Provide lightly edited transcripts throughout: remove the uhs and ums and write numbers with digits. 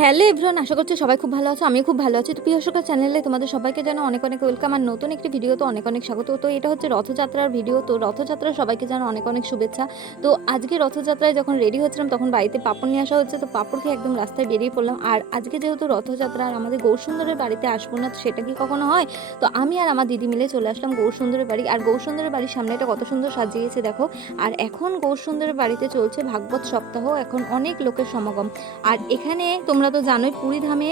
Hello everyone, আশা করছি সবাই খুব ভালো আছো। আমি খুব ভালো আছি। তো পিয়াসকা চ্যানেলে তোমাদের সবাইকে জানো অনেক অনেক ওয়েলকাম আর নতুন একটি ভিডিওতে অনেক অনেক স্বাগত। তো এটা হচ্ছে রথযাত্রার ভিডিও। তো রথযাত্রার সবাইকে জানো অনেক অনেক শুভেচ্ছা। তো আজকে রথযাত্রায় যখন রেডি হচ্ছিলাম তখন বাড়িতে পাঁপড় নিয়ে আসা হচ্ছে। তো পাঁপড় খেয়ে একদম রাস্তায় বেরিয়ে পড়লাম। আর আজকে যেহেতু রথযাত্রা আর আমাদের গৌরসুন্দরের বাড়িতে আসবো না, তো সেটা কি কখনো হয়? তো আমি আর আমার দিদি মিলে চলে আসলাম গৌরসুন্দরের বাড়ি। আর গৌরসুন্দরের বাড়ির সামনেটা কত সুন্দর সাজিয়েছে দেখো। আর এখন গৌরসুন্দরের বাড়িতে চলছে ভাগবত সপ্তাহ, এখন অনেক লোকের সমাগম। আর এখানে তোমরা তো জানোই পুরী ধামে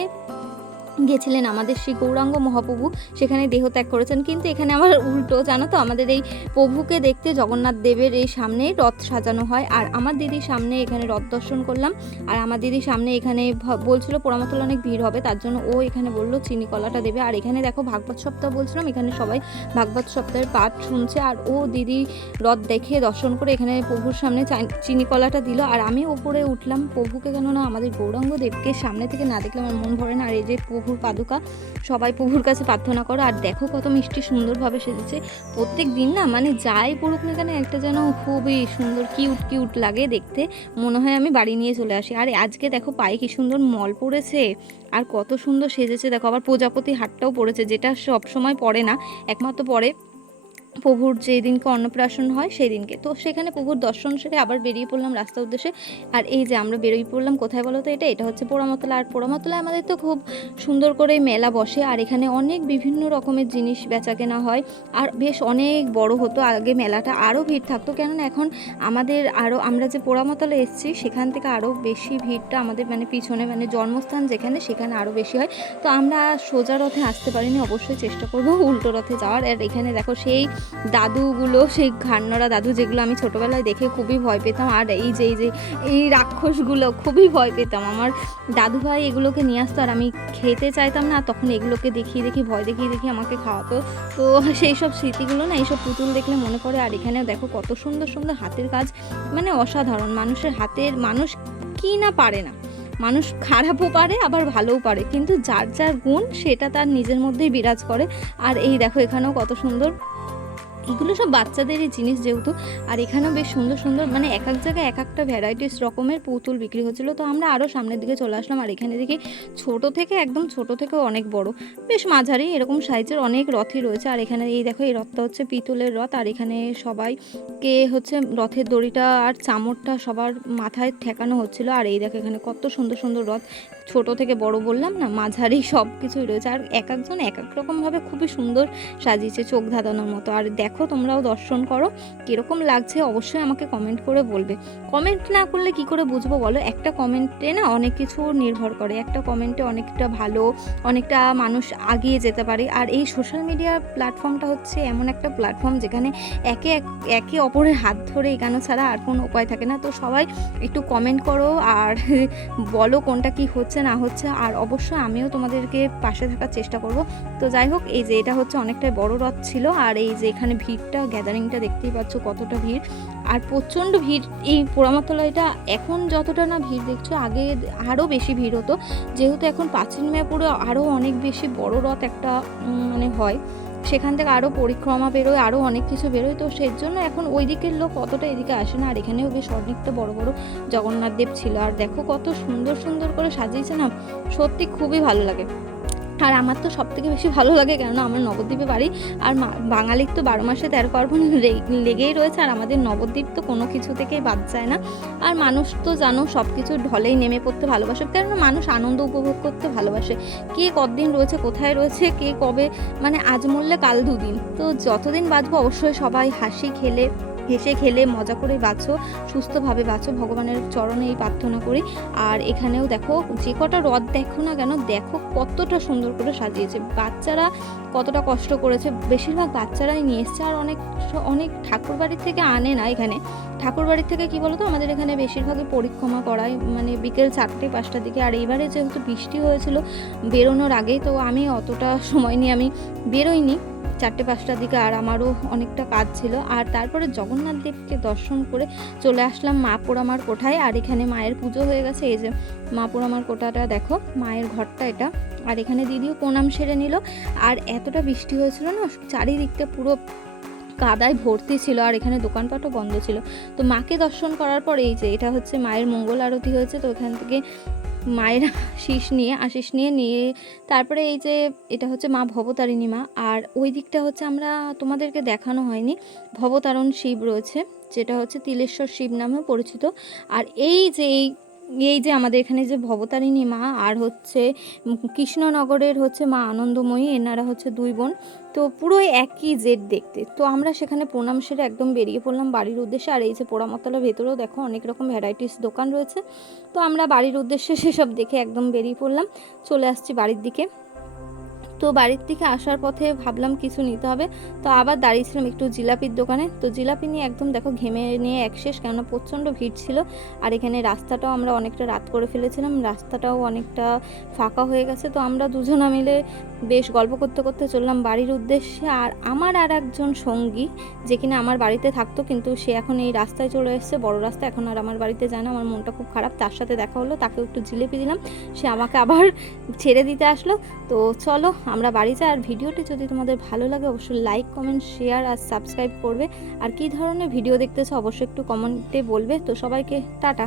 গেছিলেন আমাদের শ্রী গৌরাঙ্গ মহাপ্রভু, সেখানে দেহত্যাগ করেছেন। কিন্তু এখানে আমার উল্টো, জানো তো, আমাদের এই প্রভুকে দেখতে জগন্নাথ দেবের এই সামনে রথ সাজানো হয়। আর আমার দিদির সামনে এখানে রথ দর্শন করলাম। আর আমার দিদির সামনে এখানে বলছিল পোড়ামাতলে অনেক ভিড় হবে, তার জন্য ও এখানে বললো চিনি কলাটা দেবে। আর এখানে দেখো ভাগবত সপ্তাহ বলছিলাম, এখানে সবাই ভাগবত সপ্তাহের পাঠ শুনছে। আর ও দিদি রথ দেখে দর্শন করে এখানে প্রভুর সামনে চিনি কলাটা দিল। আর আমি ওপরে উঠলাম প্রভুকে, কেননা আমাদের গৌরাঙ্গ দেবকে সামনে থেকে না দেখলে আমার মন ভরে না। আর এই যে প্রভুর পাদুকা, সবাই প্রভুর কাছে প্রার্থনা করো। আর দেখো কত মিষ্টি সুন্দরভাবে সেজেছে। প্রত্যেক দিন না, মানে যাই পড়ুক না কেন, একটা যেন খুবই সুন্দর কিউট কিউট লাগে দেখতে, মনে হয় আমি বাড়ি নিয়ে চলে আসি। আর আজকে দেখো পায়ে কি সুন্দর মল পড়েছে আর কত সুন্দর সেজেছে দেখো। আবার প্রজাপতি হাটটাও পড়েছে, যেটা সব সময় পড়ে না, একমাত্র পড়ে প্রভুর যেই দিনকে অন্নপ্রাশন হয় সেই দিনকে। তো সেখানে প্রভুর দর্শন সেরে আবার বেরিয়ে পড়লাম রাস্তার উদ্দেশ্যে। আর এই যে আমরা বেরিয়ে পড়লাম কোথায় বলো তো, এটা হচ্ছে পোড়ামতলা। আর পোড়ামতলায় আমাদের তো খুব সুন্দর করে মেলা বসে, আর এখানে অনেক বিভিন্ন রকমের জিনিস বেচা কেনা হয়। আর বেশ অনেক বড় হতো আগে মেলাটা, আরও ভিড় থাকতো, কেননা এখন আমাদের আরও, আমরা যে পোড়ামতলা এসেছি সেখান থেকে আরও বেশি ভিড়টা আমাদের মানে পিছনে, মানে জন্মস্থান যেখানে, সেখানে আরও বেশি হয়। তো আমরা সোজা রথে আসতে পারিনি, অবশ্যই চেষ্টা করবো উল্টো রথে যাওয়ার। আর এখানে দেখো সেই দাদুগুলো, সেই ঘাড়নড়া দাদু যেগুলো আমি ছোটোবেলায় দেখে খুবই ভয় পেতাম। আর এই রাক্ষসগুলো খুবই ভয় পেতাম। আমার দাদু ভাই এগুলোকে নিয়ে আসতো আর আমি খেতে চাইতাম না, তখন এগুলোকে ভয় দেখিয়ে আমাকে খাওয়াতো। তো সেই সব স্মৃতিগুলো না, এইসব পুতুল দেখলে মনে পড়ে। আর এখানেও দেখো কত সুন্দর সুন্দর হাতের কাজ, মানে অসাধারণ। মানুষের হাতের, মানুষ কি না পারে না, মানুষ খারাপও পারে আবার ভালোও পারে, কিন্তু যার যার গুণ সেটা তার নিজের মধ্যেই বিরাজ করে। আর এই দেখো এখানেও কত সুন্দর, এগুলো সব বাচ্চাদেরই জিনিস যেহেতু। আর এখানেও বেশ সুন্দর সুন্দর, মানে এক এক জায়গায় এক একটা ভ্যারাইটিস রকমের পুতুল বিক্রি হচ্ছিলো। তো আমরা আরও সামনের দিকে চলে আসলাম। আর এখানে দেখি ছোট থেকে একদম ছোট থেকে অনেক বড়, বেশ মাঝারি এরকম সাইজের অনেক রথই রয়েছে। আর এখানে এই দেখো, এই রথটা হচ্ছে পিতলের রথ। আর এখানে সবাইকে হচ্ছে রথের দড়িটা আর চামড়টা সবার মাথায় ঠেকানো হচ্ছিলো। আর এই দেখো এখানে কত সুন্দর সুন্দর রথ, ছোট থেকে বড় বললাম না, মাঝারি সব কিছুই রয়েছে। আর এক একজন এক এক রকমভাবে খুবই সুন্দর সাজিয়েছে, চোখ ধাঁধানোর মতো। আর দেখো তোমরাও দর্শন করো, কীরকম লাগছে অবশ্যই আমাকে কমেন্ট করে বলবে। কমেন্ট না করলে কি করে বুঝবো বলো? একটা কমেন্টে না অনেক কিছু নির্ভর করে, একটা কমেন্টে অনেকটা ভালো, অনেকটা মানুষ আগিয়ে যেতে পারে। আর এই সোশ্যাল মিডিয়া প্ল্যাটফর্মটা হচ্ছে এমন একটা প্ল্যাটফর্ম যেখানে একে অপরের হাত ধরে এগানো ছাড়া আর কোনো উপায় থাকে না। তো সবাই একটু কমেন্ট করো আর বলো কোনটা কি হচ্ছে না হচ্ছে। আর অবশ্যই আমিও তোমাদেরকে পাশে থাকার চেষ্টা করব। তো যাই হোক, এই যে এটা হচ্ছে অনেকটাই বড় রথ ছিল। আর এই যে এখানে ভিড়টা, গ্যাদারিংটা দেখতেই পাচ্ছ কতটা ভিড়, আর প্রচণ্ড ভিড় এই পোড়ামাতলাটা। এখন যতটা না ভিড় দেখছো, আগে আরও বেশি ভিড় হতো, যেহেতু এখন প্রাচীন মেয়াপুরে আরও অনেক বেশি বড় রথ একটা মানে হয়, সেখান থেকে আরও পরিক্রমা বেরোয়, আরও অনেক কিছু বেরোয়। তো সেই জন্য এখন ওই দিকের লোক অতটা এদিকে আসে না। আর এখানেও বেশ অনেকটা বড় বড় জগন্নাথ দেব ছিল। আর দেখো কত সুন্দর সুন্দর করে সাজিয়েছে না, সত্যি খুবই ভালো লাগে। আর আমার তো সব থেকে বেশি ভালো লাগে, কেননা আমার নবদ্বীপে বাড়ি। আর বাঙালির তো 12 মাসে 13 পার্বণ লেগেই রয়েছে। আর আমাদের নবদ্বীপ তো কোনো কিছু থেকেই বাদ যায় না। আর মানুষ তো জানো সব কিছুর ঢলেই নেমে পড়তে ভালোবাসে, কেননা মানুষ আনন্দ উপভোগ করতে ভালোবাসে। কে কতদিন রয়েছে, কোথায় রয়েছে, কে কবে, মানে আজ মরলে কাল দুদিন। তো যতদিন বাঁচবো অবশ্যই সবাই হেসে খেলে মজা করে বাঁচো, সুস্থভাবে বাঁচো, ভগবানের চরণে এই প্রার্থনা করি। আর এখানেও দেখো যে কটা রথ দেখো না কেন, দেখো কতটা সুন্দর করে সাজিয়েছে, বাচ্চারা কতটা কষ্ট করেছে, বেশিরভাগ বাচ্চারাই নিয়ে এসছে। আর অনেক ঠাকুর বাড়ির থেকে আনে না, এখানে ঠাকুর বাড়ির থেকে কি বলতো, আমাদের এখানে বেশিরভাগই পরিক্রমা করায়, মানে বিকেল 4টে-5টার দিকে। আর এইবারে যেহেতু বৃষ্টি হয়েছিল বেরোনোর আগেই, তো আমি অতটা সময় নিয়ে আমি বেরোইনি 4টে-5টার দিকে, আর আমারও অনেকটা কাজ ছিল। আর তারপরে জগন্নাথ দেবকে দর্শন করে চলে আসলাম মা পোড়ামার কোঠায়। আর এখানে মায়ের পুজো হয়ে গেছে, এই যে মা পোড়ামার কোঠাটা দেখো, মায়ের ঘরটা এটা। আর এখানে দিদিও প্রণাম সেরে নিল। আর এতটা বৃষ্টি হয়েছিল না, চারিদিকটা পুরো কাদায় ভর্তি ছিল। আর এখানে দোকানপাটও বন্ধ ছিল। তো মাকে দর্শন করার পর এই যে এটা হচ্ছে মায়ের মঙ্গল আরতি হয়েছে। তো এখান থেকে মায়ের আশিস নিয়ে তারপরে এই যে এটা হচ্ছে মা ভবতারিণী মা, আর ওই দিকটা হচ্ছে আমরা তোমাদেরকে দেখানো হয়নি, ভবতারণ শিব রয়েছে, যেটা হচ্ছে তিলেশ্বর শিব নামেও পরিচিত। আর এই যে আমাদের এখানে যে ভবতারিণী মা আর হচ্ছে কৃষ্ণনগরের হচ্ছে মা আনন্দময়ী, এনারা হচ্ছে দুই বোন, তো পুরো একই জেড দেখতে। তো আমরা সেখানে প্রণাম সেরে একদম বেরিয়ে পড়লাম বাড়ির উদ্দেশ্যে। আর এই যে পোড়ামতলার ভেতরেও দেখো অনেক রকম ভ্যারাইটিস দোকান রয়েছে, তো আমরা বাড়ির উদ্দেশ্যে সেসব দেখে একদম বেরিয়ে পড়লাম, চলে আসছি বাড়ির দিকে। তো বাড়ির থেকে আসার পথে ভাবলাম কিছু নিতে হবে, তো আবার দাঁড়িয়েছিলাম একটু জিলাপির দোকানে। তো জিলাপি নিয়ে একদম দেখো ঘেমে নিয়ে শেষ, কেননা প্রচণ্ড ভিড় ছিল। আর এখানে রাস্তাটাও আমরা অনেকটা রাত করে ফেলেছিলাম, রাস্তাটাও অনেকটা ফাঁকা হয়ে গেছে। তো আমরা দুজনা মিলে বেশ গল্প করতে করতে চললাম বাড়ির উদ্দেশ্যে। আর আমার আর একজন সঙ্গী, যে কিনা আমার বাড়িতে থাকতো, কিন্তু সে এখন এই রাস্তায় চলে এসেছে, বড় রাস্তা, এখন আর আমার বাড়িতে যায় না। আমার মনটা খুব খারাপ, তার সাথে দেখা হলো, তাকে একটু জিলিপি দিলাম, সে আমাকে আবার ছেড়ে দিতে আসলো। তো চলো আমরা বাড়ি যাই। আর ভিডিওটি যদি তোমাদের ভালো লাগে অবশ্যই লাইক, কমেন্ট, শেয়ার আর সাবস্ক্রাইব করবে। আর কী ধরনের ভিডিও দেখতেছো অবশ্যই একটু কমেন্টে বলবে। তো সবাইকে টাটা।